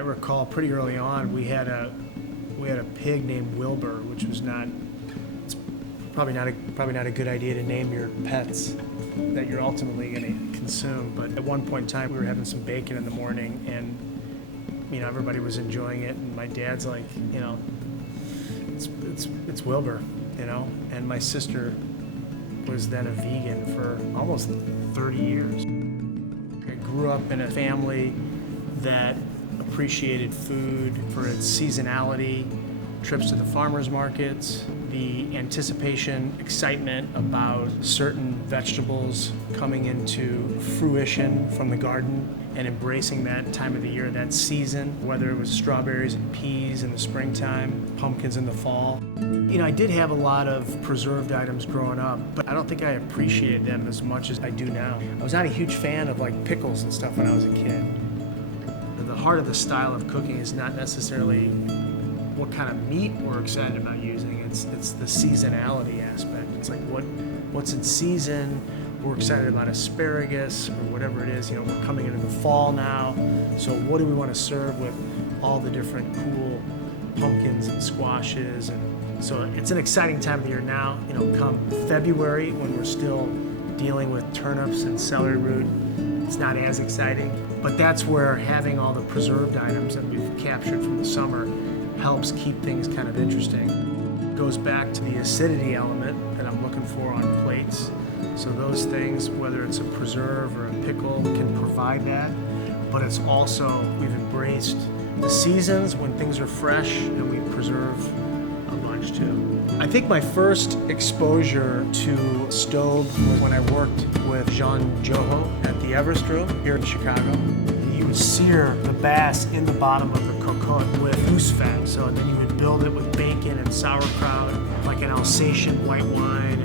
I recall pretty early on we had a pig named Wilbur, which was it's probably not a good idea to name your pets that you're ultimately going to consume. But at one point in time, we were having some bacon in the morning, and everybody was enjoying it, and my dad's like, it's Wilbur, and my sister was then a vegan for almost 30 years. I grew up in a family that appreciated food for its seasonality, trips to the farmers markets, the anticipation, excitement about certain vegetables coming into fruition from the garden and embracing that time of the year, that season, whether it was strawberries and peas in the springtime, pumpkins in the fall. I did have a lot of preserved items growing up, but I don't think I appreciated them as much as I do now. I was not a huge fan of pickles and stuff when I was a kid. The heart of the style of cooking is not necessarily what kind of meat we're excited about using. It's the seasonality aspect. It's like what's in season. We're excited about asparagus or whatever it is. We're coming into the fall now. So what do we want to serve with all the different cool pumpkins and squashes? And so it's an exciting time of the year now. Come February, when we're still dealing with turnips and celery root, it's not as exciting. But that's where having all the preserved items that we've captured from the summer helps keep things kind of interesting. It goes back to the acidity element that I'm looking for on plates. So those things, whether it's a preserve or a pickle, can provide that. But it's also, we've embraced the seasons when things are fresh, and we preserve a bunch too. I think my first exposure to Staub was when I worked with Jean Joho at the Vistro here in Chicago. You would sear the bass in the bottom of the cocotte with goose fat. So then you would build it with bacon and sauerkraut, like an Alsatian white wine.